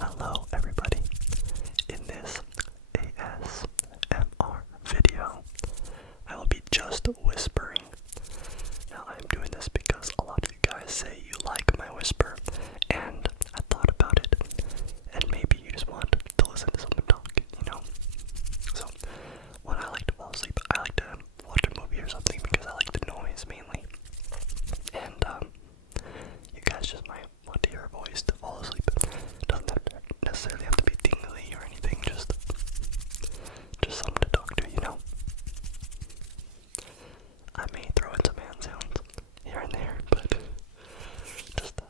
Hello everybody. In this ASMR video, I will be just whispering. Now I'm doing this because a lot of you guys say you like my whisper, and I thought about it, and maybe you just want to listen to someone talk, you know? So, when I like to fall asleep, I like to watch a movie or something because I like the noise mainly. And, you guys just might want to hear a voice to fall asleep. Doesn't necessarily have to be tingly or anything, just something to talk to, you know? I may throw in some hand sounds here and there, but just,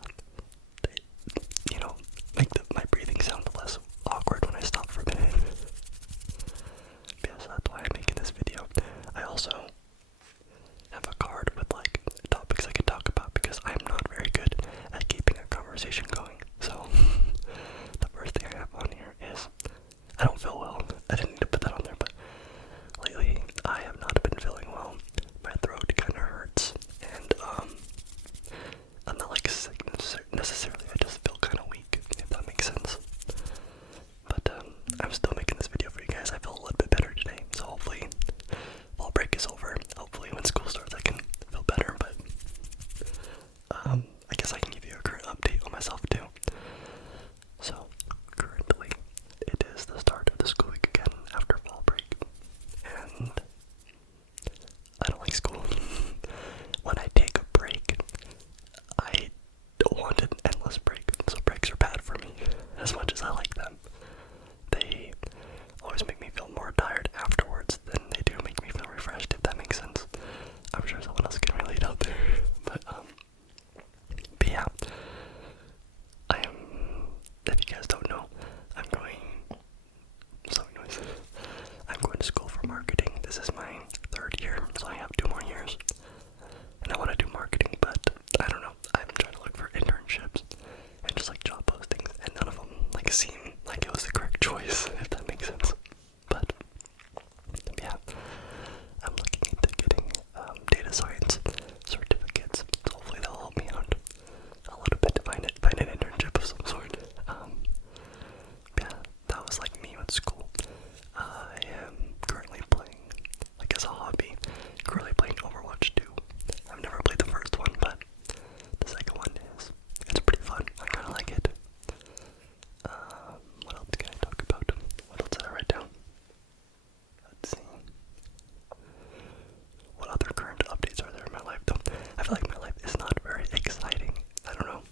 make my breathing sound less awkward when I stop for a minute. Yes, that's why I'm making this video. I also have a card with like topics I can talk about because I'm not very good at keeping a conversation going. So the first thing I have on here is I don't feel well. I didn't need to put that on there, but lately I have not been feeling well. My throat kind of hurts, and I'm not like sick necessarily. I just feel kind of weak, if that makes sense. But I'm still making this video for you guys. I feel a little bit better today, so hopefully fall break is over. Hopefully when school starts I can feel better, but I guess I can give you a current update on myself too. So currently it is the start of the school week again after fall break, and I don't like school. When I take a break, I want an endless break, so breaks are bad for me as much as I like them. They always make me feel more tired afterwards than they do make me feel refreshed, if that makes sense. I'm sure someone else can relate out there, but yeah, if you guys don't know, I'm going to school for marketing. This is my third year, so I have 2 more years, and I want to do marketing, but I don't know, I'm trying to look for internships and just like job postings, and none of them like seem like it was the correct choice, if that makes sense. But yeah, I'm looking into getting data science certificates, so hopefully that'll help me out a little bit to find an internship of some sort. Yeah, that was like me with school. I am currently playing, like as a hobby, currently playing Overwatch 2. I've never played the first one, but the second one it's pretty fun. I kind of like it. What else can I talk about? What else did I write down? Let's see. What other current updates are there in my life though? I feel like my life is not very exciting. I don't know.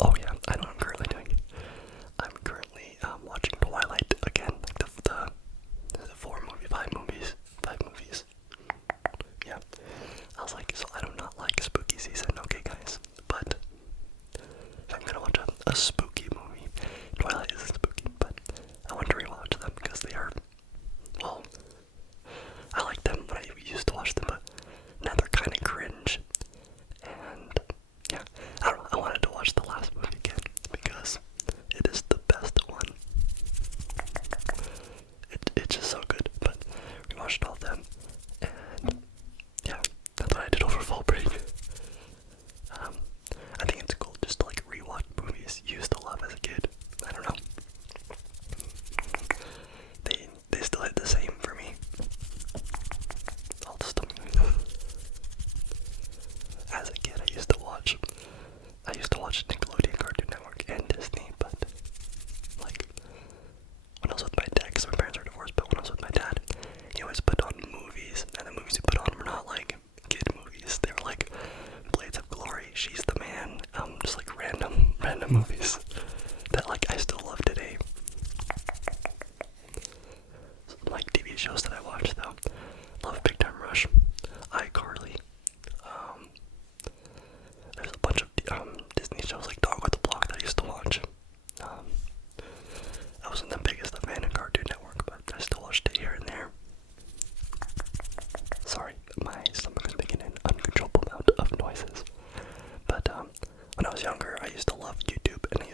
Oh yeah, I know what I'm currently doing. I'm currently watching Twilight again, like the 5 movies. Yeah. I was like, so I do not like spooky season, okay guys, but if I'm gonna watch a spooky movie, Twilight isn't spooky, but I want to rewatch them because they are, well, I like them when I used to watch them, but now they're kind of cringe, and yeah, I don't know, I wanted to watch the last movie again because it is the best one. It's just so good, but we watched all of them, and yeah, that's what I did over fall break. I think it's cool just to like rewatch movies you used to love as a kid. I don't know. They still hit the same for me. All the stuff. As a kid, I used to watch Nickelodeon, Cartoon Network, and Disney, but like when I was with my dad, because my parents are divorced, but when I was with my dad, he always put on movies, and the movies he put on were not like kid movies. They were like Blades of Glory, She's the Man, just like random movies that like I still love today. Like TV shows that I watch though, love Big Time Rush, iCarly. There's a bunch of Disney shows like Dog with the Block that I used to watch. I wasn't the biggest fan of Cartoon Network, but I still watched it here and there. Sorry, my stomach is making an uncontrollable amount of noises. But when I was younger, I used to love YouTube, and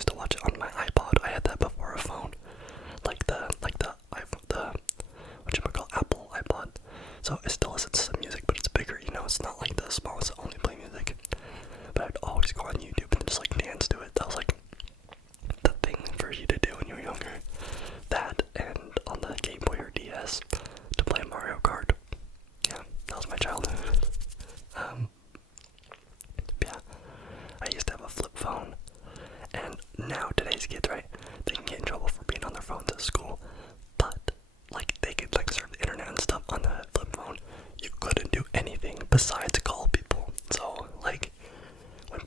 now today's kids, right? They can get in trouble for being on their phones at school, but like they could like surf the internet and stuff on the flip phone. You couldn't do anything besides call people. So like when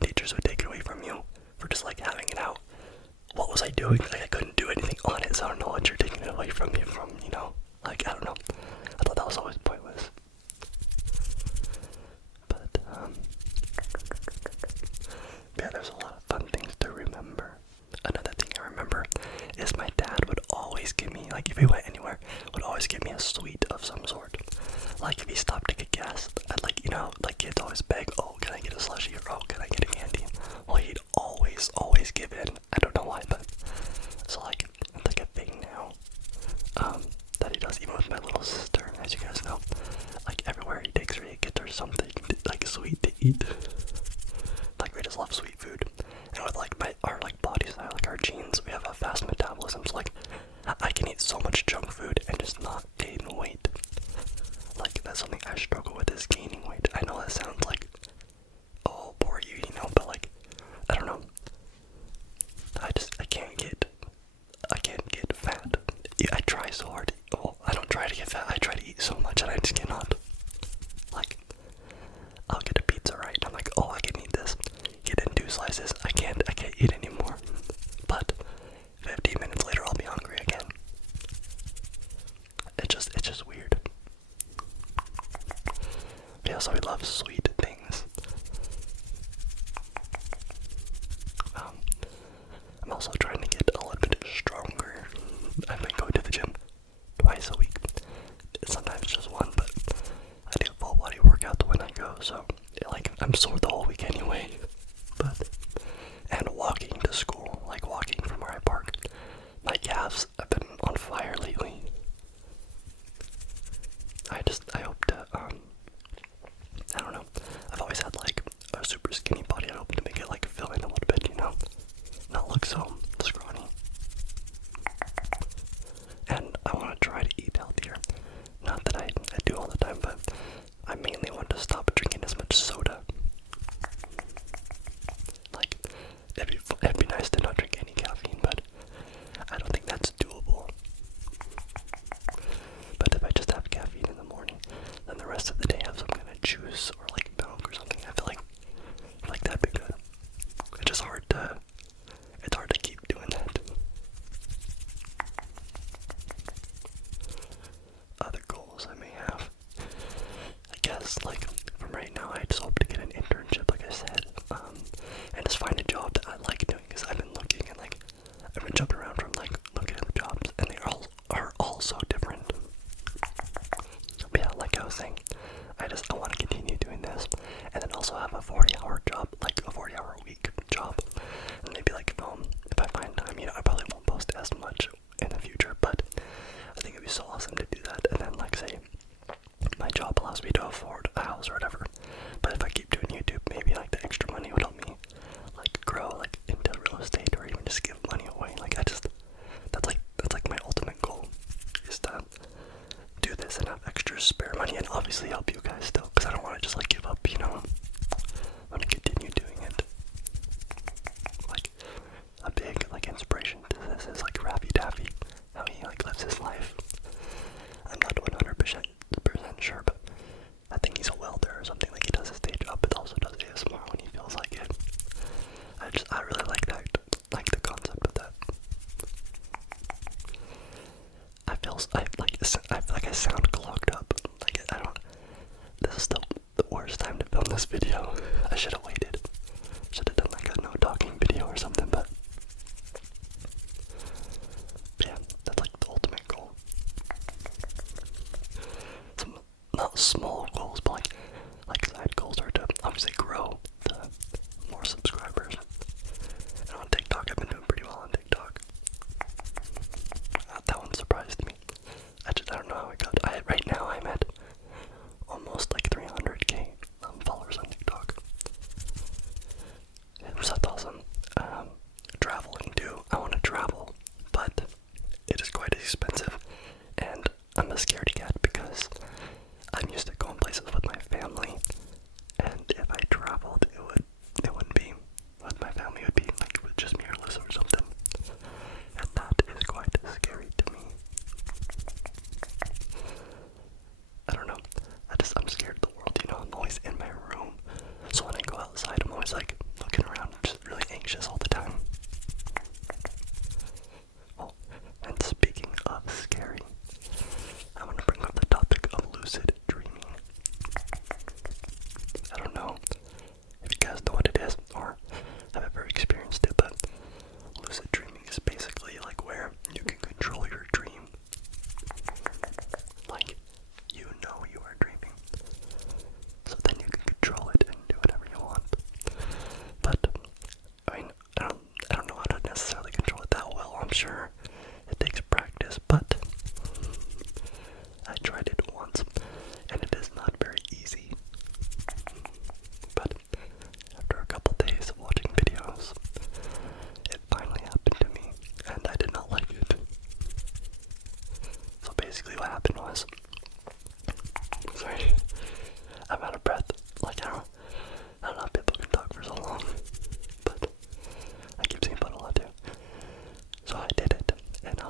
teachers would take it away from you for just like having it out, what was I doing? Like I couldn't do anything on it, so I don't know what you're taking it away from me from, you know? Like I don't know. I thought that was always pointless. But yeah, there's a lot of fun things to remember. Another thing I remember is my dad would always give me, like if we went anywhere, would always give me a sweet of some sort. Like if he stopped to get gas, I'd like, you know, like kids always beg, oh, can I get a slushie, or oh, can I get a candy? Well, he'd always give in. I don't know why, but so like it's like a thing now, that he does even with my little sister, as you guys know.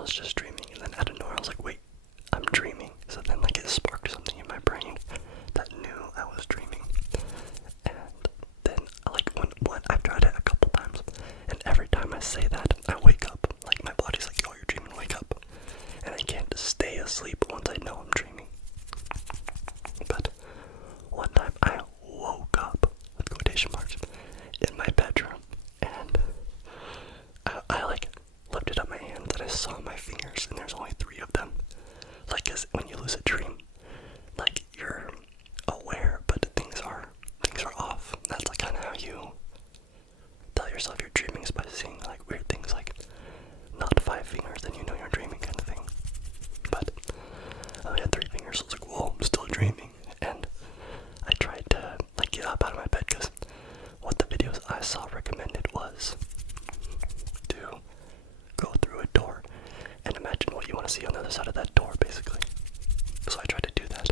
was just dreaming, and then out of nowhere I was like, wait, I'm dreaming. So then like it sparked something in my brain that knew I was dreaming. And then like when I've tried it a couple times, and every time I say that, I wake up. Like my body's like, yo, you're dreaming, wake up. And I can't stay asleep once I know I'm dreaming. But one time I woke up, with quotation marks, in my bedroom, and I like lifted up my hands and I saw my fingers, and there's only 3 of them. Like, 'cause when you lose a dream, like you're aware, but things are off. That's like kind of how you tell yourself you're dreaming, is by seeing like weird things, like not 5 fingers, then you know you're dreaming, kind of thing. But I only had 3 fingers, so I was like, whoa, I'm still dreaming. And I tried to like get up out of my bed, because what the videos I saw recommended was to go through a door and imagine what you want to see on the other side of that door, basically. So I tried to do that,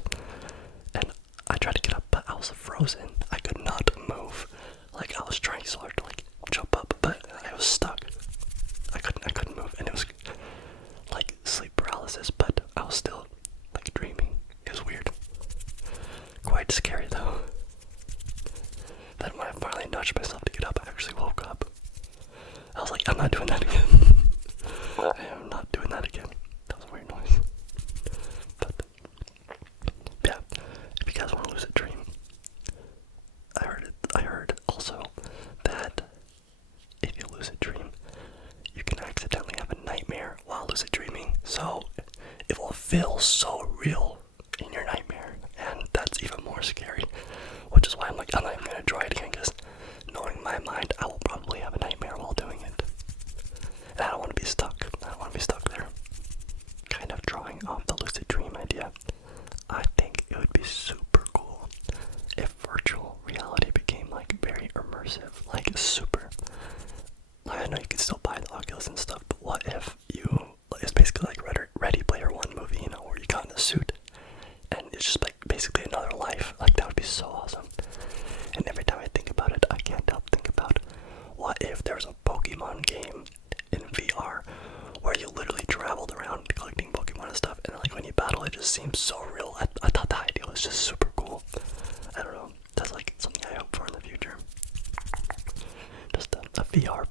and I tried to get up, but I was frozen. I could not move. Like, I was trying so hard to like jump up, but I was stuck. I couldn't move, and it was like sleep paralysis, but I was still like dreaming. It was weird. Quite scary though. Then when I finally nudged myself to get up, I actually woke up. I was like, I'm not doing that again. I am not doing that again. That was a weird noise. But yeah, if you guys want to lose a dream, I heard also that if you lose a dream, you can accidentally have a nightmare while lucid dreaming. So it will feel so real in your nightmare, and that's even more scary. Which is why I'm like, I'm not even gonna try it again, because knowing my mind, I will probably have a nightmare while doing it. And I don't want to be stuck. I don't want to be stuck there. Kind of drawing off the lucid dream idea, I think it would be super cool if virtual reality became like very immersive, like super. Like, I know you can still buy the Oculus and stuff, but what if it's basically like Ready Player One movie, you know, where you got in a suit and it's just like basically another life. Like, that would be so awesome. And every time I think about it, I can't help think about, what if there was a Pokemon game in VR where you literally traveled around collecting Pokemon and stuff, and like when you battle, it just seems so real. I thought the idea was just super cool. I don't know. That's like something I hope for in the future. Just a VR